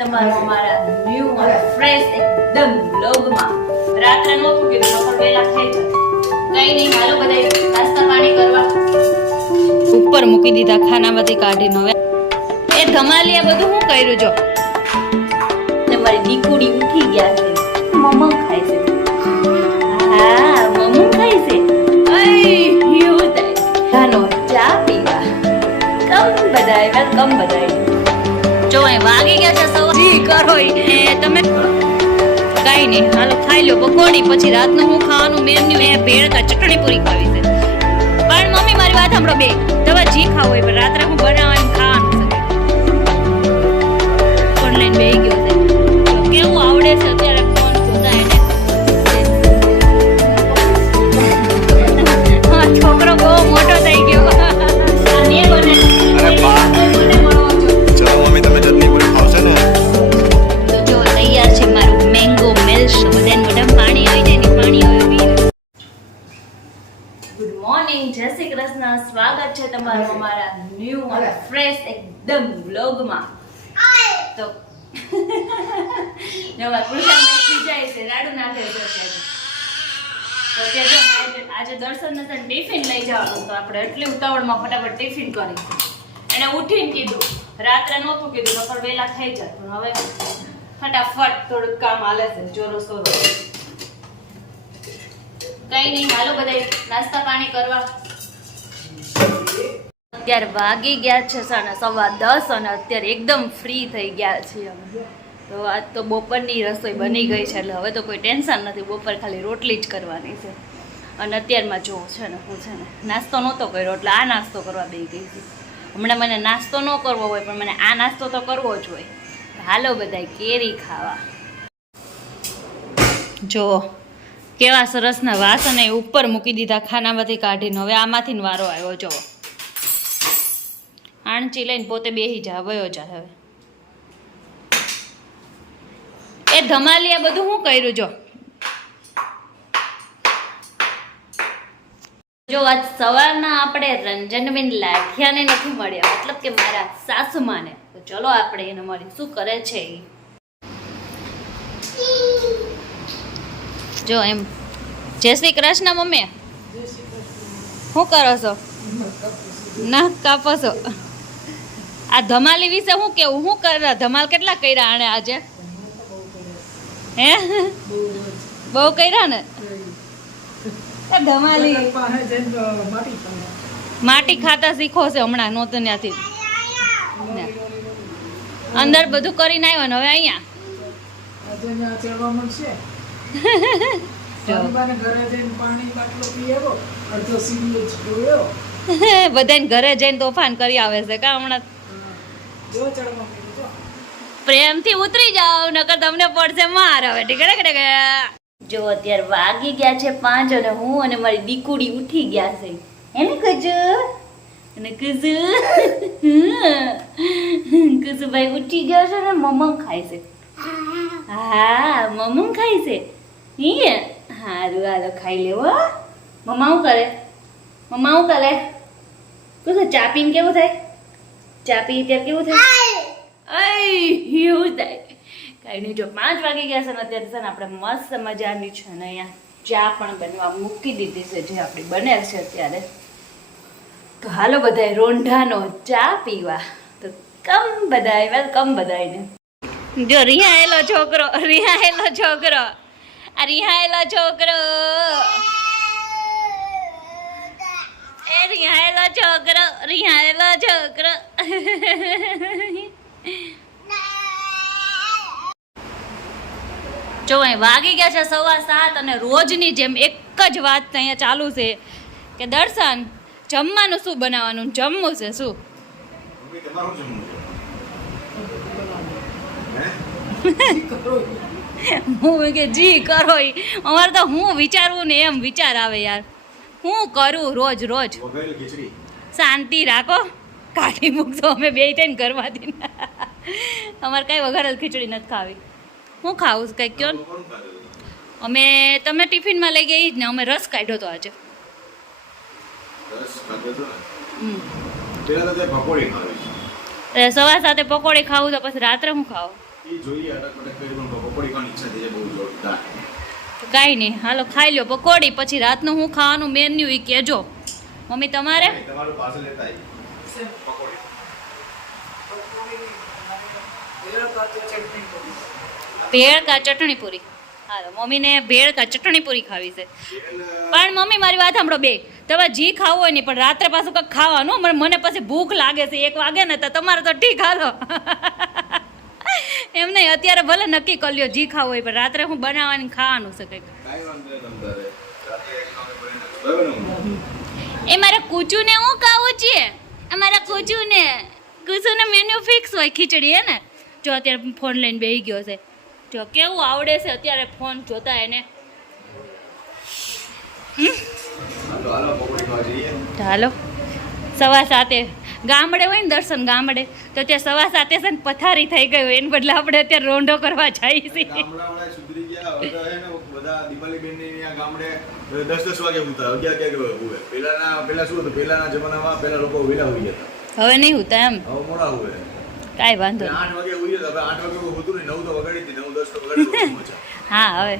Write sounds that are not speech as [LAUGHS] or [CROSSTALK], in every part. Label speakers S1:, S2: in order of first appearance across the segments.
S1: તમારું અમારા ન્યૂ અને ફ્રેશ એકદમ બ્લોગમાં રાત્રે નહોતું કીધું નકર વહેલા થઈ જાય. કઈ નહીં, હાલો બધા નાસ્તા પાણી કરવા. ઉપર મૂકી દીધા ખાનામાંથી કાઢીને હવે. એ ધમાલિયા બધું શું કર્યું જો? તમારી દીકુડી ઉઠી ગયા છે. મમ્મા ખાય છે. હા, મમ્મુ ખાય છે. કરો એ તમે કાઈ નહીં. હાલો, ખાઈ લો પકોડી, પછી રાતનું હું ખાવાનું મેન્યુ એ ભેળ કા ચટણી પૂરી ખાવી છે. પણ મમ્મી, મારી વાત સાંભળો બે. તમે જે ખાવ હોય, પણ રાત્રે હું બનાવવાનું ખાવાનું ફોન લઈને
S2: બે
S1: ગયો. ગુડ મોર્નિંગ જય શ્રી કૃષ્ણ. સ્વાગત છે તમારું અમારા ન્યૂ અને ફ્રેશ એકદમ વ્લોગમાં તો [LAUGHS] નવા કૃષ્ણભાઈ ખીજાય છે રાડુ નાખે છે તો કે જો આજે- આજે દર્શન નથી ટિફિન લઈ જવાનું. તો આપણે એટલી ઉતાવળમાં ફટાફટ ટિફિન કરી એને ઉઠીને કીધું રાત્રે નહોતું કીધું નકર વહેલા થઈ જાય પણ હવે ફટાફટ થોડુંક કામ હાલે છે ચોરો સોરો કઈ નહીં, હાલો બધાય, નાસ્તા પાણી કરવા. અત્યારે વાગી ગયા છે સાડા સવા દસ અને અત્યારે એકદમ ફ્રી થઈ ગયા છીએ અમે. તો આજ તો બપોરની રસોઈ બની ગઈ છે, એટલે હવે તો કોઈ ટેન્શન નથી, બપોર ખાલી રોટલી જ કરવાની છે. અને અત્યારમાં જો છે ને, હું છે ને, નાસ્તો નહોતો કર્યો, એટલે આ નાસ્તો કરવા બે ગઈ છું હમણાં મને નાસ્તો ન કરવો હોય, પણ મને આ નાસ્તો તો કરવો જ હોય. હાલો બધાય, કેરી ખાવા. જો કેવા સરસના વાસ અને ઉપર મૂકી દીધા ખાનામાંથી કાઢીને. હવે આમાંથી વારો આવ્યો જો આણચી લઈને પોતે બેસી જા, વયો જા હવે. એ ધમાલિયા બધું શું કર્યું, જો? જો આજ સવારના આપણે રંજનબેન લાઠિયાને નથી મળ્યા. મતલબ કે મારા સાસુમાને. તો ચલો આપણે એને મળી શું કરે છે ઈ? જો એમ. જય શ્રી કૃષ્ણ, મમ્મી. શું કરો છો? ના, કાપો આ ધમાલી વિશે શું કેવું? શું કરે ધમાલ કેટલા કર્યા આણે આજે? હે? બહુ કર્યા ને? ધમાલી માટી ખાતા શીખો છે હમણાં નહોતું ત્યાંથી. અંદર બધું કરીને આવ્યો ને હવે અહીંયા. [LAUGHS] [LAUGHS] બધાને ઘરે જઈને તોફાન કરી આવે છે કા હમણાં? પ્રેમથી ઉતરી જાઓ નકર તમને પડશે માર હવે. ટીકડે છે જો અત્યારે વાગી ગયા છે પાંચ અને હું અને મારી દીકુડી ઉઠી ગયા છે. એને કજુ? અને કજુ? કજુભાઈ ઉઠી ગયા છે ને મમમ ખાય છે. હા મમમ ખાય છે. ઈ હારું હાલો ખાઈ લેવો મમ્મા શું કરે? મમ્મા શું કરે? શું છે ચા પીને કેવું થાય? ચા પી ત્યારે કેવું થાય? અય એવું થાય. કાંઈ નહીં જો પાંચ વાગી ગયા છે ને અત્યારે છે ને આપણે મસ્ત મજાની છે ને અહીંયા ચા પણ બનવા મૂકી દીધી છે જે આપણી બને છે અત્યારે. તો હાલો બધાય રોંઢાનો ચા પીવા. તો કમ બધાય વેલકમ બધાયને. જો રિહાયેલો છોકરો રિહાયેલો છોકરો. આ રિહાયેલો છોકરો. એ રિહાયેલો છોકરો. રિહાયેલો છોકરો. જો અહીં વાગી ગયા છે સવા સાત અને રોજની જેમ એક જ વાત અહીંયા ચાલુ છે કે દર્શન જમવાનું શું બનાવવાનું? જમવું છે શું?
S2: તમારું જમવું છે. [LAUGHS] હે?
S1: કે જી કરો. અમારે તો હું વિચારવું ને એમ વિચાર આવે યાર. હું કરું રોજ રોજ. શાંતિ રાખો. કાઢી મૂકશો અમે બે થઈને કરવાથી અમારે કાંઈ વઘારેલ ખીચડી નથી ખાવી. હું ખાવું કંઈક કયો? અમે તમે ટિફિનમાં લઈ ગઈ જ ને અમે રસ કાઢ્યો આજે.
S2: હતો
S1: એટલે સવાર સાથે પકોડી ખાવું તો પછી રાત્રે હું ખાવું?
S2: એ જોઈએ અટક કરી પણ પકોડી ખાવાની ઈચ્છા થઈ જાય બહુ જોરદાર.
S1: કાંઈ નહીં હાલો ખાઈ લ્યો પકોડી પછી રાતનું હું ખાવાનું મેન્યુ એ કહેજો. મમ્મી તમારે?
S2: તમારું પાર્સલ લેતા આવી પકોડી.
S1: ભેળ કા ચટણી પૂરી હાલો મમ્મીને ભેળ કા ચટણી પૂરી ખાવી છે. પણ મમ્મી મારી વાત સાંભળો બે. તમે જી ખાવું હોય નહીં પણ રાત્રે પાછું કંઈક ખાવાનું મને મને પછી ભૂખ લાગે છે એક વાગે ને તો તમારે તો ઠીક હાલો. એમ નહીં અત્યારે ભલે નક્કી કરી લ્યો જી ખાવું હોય પણ રાત્રે હું બનાવવાની ખાવાનું છે કંઈક. એ મારે કૂચુને હું ખાવું છે? અમારા કૂચુને. કૂચુને મેન્યુ ફિક્સ હોય ખીચડી હે ને? જો અત્યારે ફોન લઈને બેસી ગયો છે. જો કેવું આવડે છે અત્યારે ફોન જોતા એને.
S2: હાલો.
S1: સવા સાતે. ગામડે હોય ને દર્શન ગામડે તો ત્યાં સવા સાતે છે ને પથારી થઈ ગયું એને બદલે આપણે અત્યારે રોંઢો કરવા
S2: ગામડાવાળા સુધરી હવે બધા
S1: નહીં હોતા એમ? કાંઈ વાંધો હા હવે.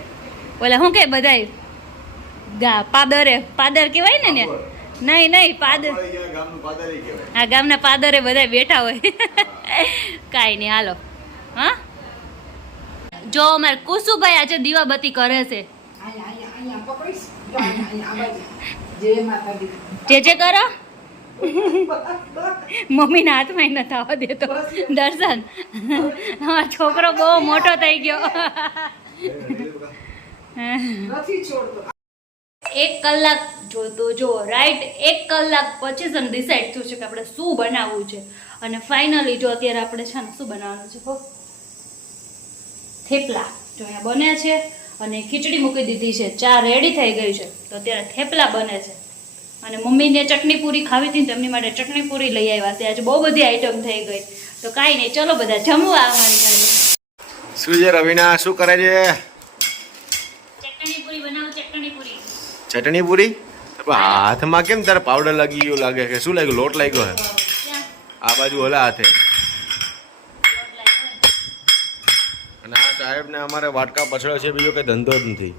S1: ઓલા શું કે બધાય? ગા પાદરે પાદર કહેવાય ને ને નહીં નહીં પાદર.
S2: અમારે અહીંયા ગામનું પાદરી કહેવાય.
S1: આ ગામના પાદરે બધા બેઠા હોય. કાંઈ નહીં હાલો. હા? જો અમારે કુસુભાઈ આજે દીવાબત્તી કરે છે.
S3: જો
S1: જે કરો. મમ્મીના હાથમાં ન થવા દેતો દર્શન. હા છોકરો બહુ મોટો થઈ ગયો.
S3: નથી છોડતો.
S1: એક કલાક જો તો જો રાઈટ એક કલાક પછી જ ડિસાઈડ થયું છે કે આપણે શું બનાવવું છે. અને ફાઇનલી જો અત્યારે આપણે છે ને શું બનાવવાનું છે થેપલા. જો અહીંયા બને છે અને ખીચડી મૂકી દીધી છે. ચા રેડી થઈ ગઈ છે. તો અત્યારે થેપલા બને છે. અને મમ્મીને ચટણી પૂરી ખાવી હતી તેમની માટે ચટણી પૂરી લઈ આવ્યા છે. આજે બહુ બધી આઈટમ થઈ ગઈ. તો કાંઈ નહીં, ચલો બધા જમવા અમારી ઘરે.
S2: શું છે રવિના? શું કરે છે
S1: ચટણી પૂરી બનાવો ચટણી પૂરી
S2: ચટણી પૂરી? હાથમાં કેમ તારે પાવડર લાગી ગયો લાગે કે શું લાગ્યું? લોટ લાગ્યો હે આ બાજુ હલા હાથે. અને આ સાહેબને અમારે વાટકા પછડો છે બીજો કઈ ધંધો જ નથી.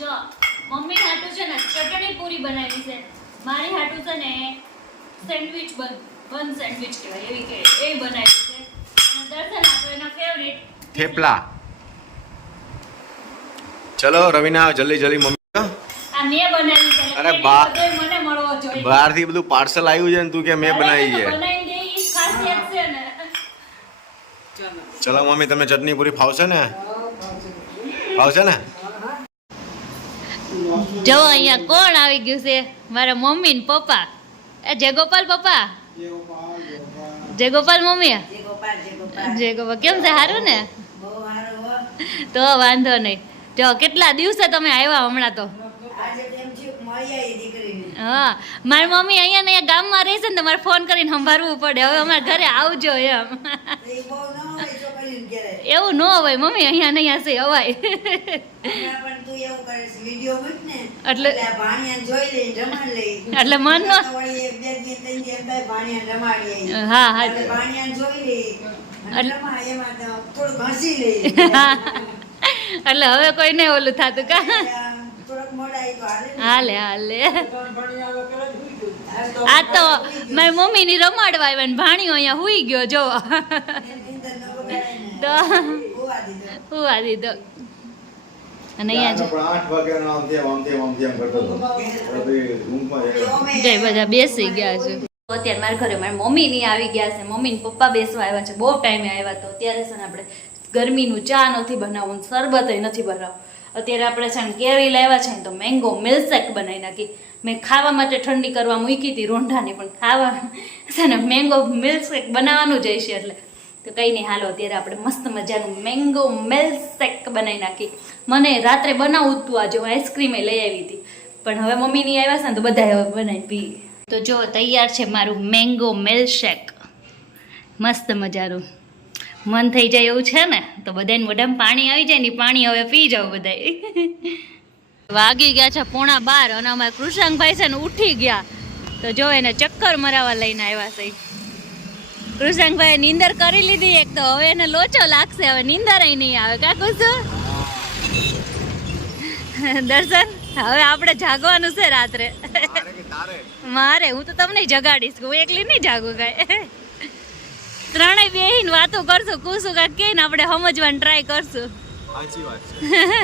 S1: જો મમ્મી હાટુ છે ને ચટણી પૂરી બનાવી છે. મારી હાટુ છે ને સેન્ડવિચ બન બન સેન્ડવિચ કહેવાય એવી કે એ બનાવી છે. અને દર્શન આપો એના ફેવરિટ
S2: થેપલા. ચલો રવિના જલ્દી જલ્દી મમ્મી અરે
S1: એટલે
S2: બા-
S1: બધોય મને મળવો જોઈએ.
S2: બહારથી બધું પાર્સલ આવ્યું છે ને તું કે મેં બનાવી છે?
S1: બનાવી દે ઈ ખાસિયત છે ને.
S2: ચલો મમ્મી તમે ચટણી પૂરી ફાવશે ને? ફાવશે ને?
S1: જો અહીંયા કોણ આવી ગયું છે? મારા મમ્મી ને પપ્પા. એ જય ગોપાલ પપ્પા. જયગોપાલ મમ્મી
S3: જય ગોપાલ જય ગોપાલ
S1: જય ગોપાલ કેમ છે? સારું ને?
S3: બહુ સારું હો.
S1: તો વાંધો નહીં. જો કેટલા દિવસે તમે આવ્યા હમણાં તો? હા મારી મમ્મી અહીંયા ને ગામમાં રહેશે ને તમારે ફોન કરીને સંભાળવું પડે. હવે અમારા ઘરે આવજો એમ. એવું ન હોય મમ્મી અહીંયા નહીં છે અવાય. એટલે- મન ન-. હા હા
S3: એટલે [LAUGHS]
S1: હવે કોઈ નહીં ઓલું થતું કા? હાલે
S3: હાલે
S1: આ તો મારી મમ્મી ની રમાડવા આવ્યા ને ભાણિયો અહીંયા હુઈ ગયો જો. તો
S3: હુવા દીધો.
S1: અને અહીંયા જય બધા બેસી ગયા છે. અત્યારે મારા ઘરે મારી મમ્મી ની આવી ગયા છે. મમ્મી ને પપ્પા બેસવા આવ્યા છે. બહુ ટાઈમે આવ્યા તો અત્યારે છે ને આપણે ગરમીનું ચા નથી બનાવવું શરબત નથી બનાવવું અત્યારે આપણે છે ને કેરી લાવ્યા છે ને તો મેંગો મિલ્કશેક બનાવી નાખી. મેં ખાવા માટે ઠંડી કરવા મૂકી હતી રોંઢાને, પણ ખાવા છે ને મેંગો મિલ્કશેક બનાવવાનું જ હશે એટલે. તો કંઈ નહીં, હાલો અત્યારે આપણે મસ્ત મજાનું મેંગો મિલ્કશેક બનાવી નાખી. મને રાત્રે બનાવવું જ હતું આજે, હું આઈસ્ક્રીમે લઈ આવી હતી. પણ હવે મમ્મીની આવ્યા છે ને તો બધા હવે બનાવી પી. તો જો, તૈયાર છે મારું મેંગો મિલ્કશેક મસ્ત મજાનું. મન થઈ જાય એવું છે ને તો બધાને મોઢામાં પાણી આવી જાય ને પાણી હવે પી જાવ બધાય. વાગી ગયા છે પોણા બાર અને અમારા કૃષાંકભાઈ છે ને ઉઠી ગયા. તો જો એને ચક્કર મરાવા લઈને આવ્યા છે. કૃષાંગભાઈ નીંદર કરી લીધી એક તો હવે એને લોચો લાગશે હવે નીંદર નહીં આવે. કા કુસુ? દર્શન હવે આપણે જાગવાનું છે રાત્રે. મારે હું તો તમને જગાડીશ હું એકલી નહીં જાગું કાંઈ. ત્રણેય બેહીન વાતો કરશું કુશું કા કે ને આપણે સમજવાની ટ્રાય કરશું.
S2: સાચી વાત છે.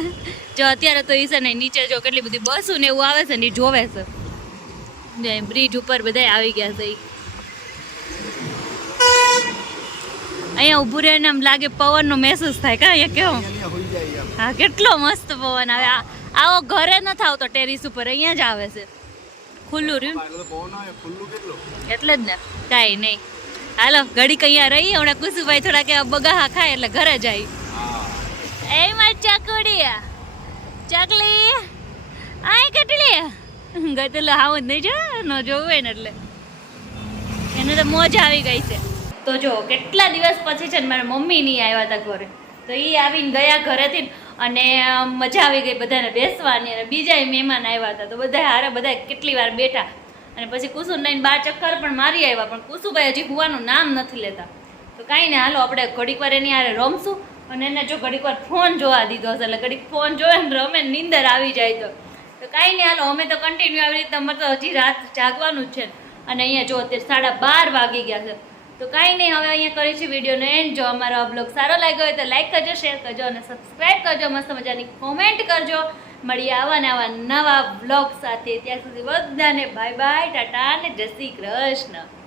S2: [LAUGHS]
S1: જો અત્યારે તો ઈસા ને નીચે જો કેટલી બધી બસો ને એવું આવે છે ને જોવે છે. ને બ્રિજ ઉપર બધા આવી ગયા છે. અહીંયા રહે ને આમ લાગે પવનનો મહેસૂસ થાય કા અહીંયા કેવો? હા કેટલો મસ્ત પવન આવે. આવો ઘરે ન થાવ તો ટેરિસ ઉપર અહીંયા જ આવે છે. ખુલ્લું રહ્યું. એટલે જ ને કાંઈ નહીં. હાલો ઘડી અહીંયા રહી હમણાં કુસુભાઈ થોડા કે બગાહા ખાય એટલે ઘરે જાય.
S2: હા.
S1: એમાં ચકડી ચકલી આય કેટલી ગતેલો હાવ જ નહીં જો ન જોવે ને એટલે. એને તો મોજ આવી ગઈ છે. તો જો કેટલા દિવસ પછી છે ને મારા મમ્મી નહીં આવ્યા હતા ઘરે. તો એ આવીને ગયા ઘરેથી અને મજા આવી ગઈ બધાને બેસવાની અને બીજા મહેમાન આવ્યા હતા. તો બધા હારે બધા કેટલી વાર બેઠા. અને પછી કુસુમ નહીં બાર ચક્કર પણ મારી આવ્યા પણ કુસુભાઈ હજી હુવાનું નામ નથી લેતા. તો કાંઈ ને હાલો, આપણે ઘડીક વાર એની આરે રમશું અને એને જો ઘડીક વાર ફોન જોવા દીધો હશે, એટલે ઘડીક ફોન જોવે ને રમે નીંદર આવી જાય તો. તો કાંઈ નહીં હાલો, અમે તો કન્ટિન્યુ આવી રીતે અમારે તો હજી રાત જાગવાનું જ છે અને અહીંયા જો અત્યારે સાડા બાર વાગી ગયા છે. તો કાંઈ નહીં, હવે અહીંયા કરી છે વિડીયોનો એન્ડ જો અમારો બ્લોગ સારો લાગ્યો હોય તો લાઈક કરજો શેર કરજો અને સબસ્ક્રાઈબ કરજો. મસ્ત મજાની કોમેન્ટ કરજો. મળીએ આવા ને આવા નવા બ્લોગ સાથે. ત્યાં સુધી બધાને બાય બાય ટાટા અને જય શ્રી કૃષ્ણ.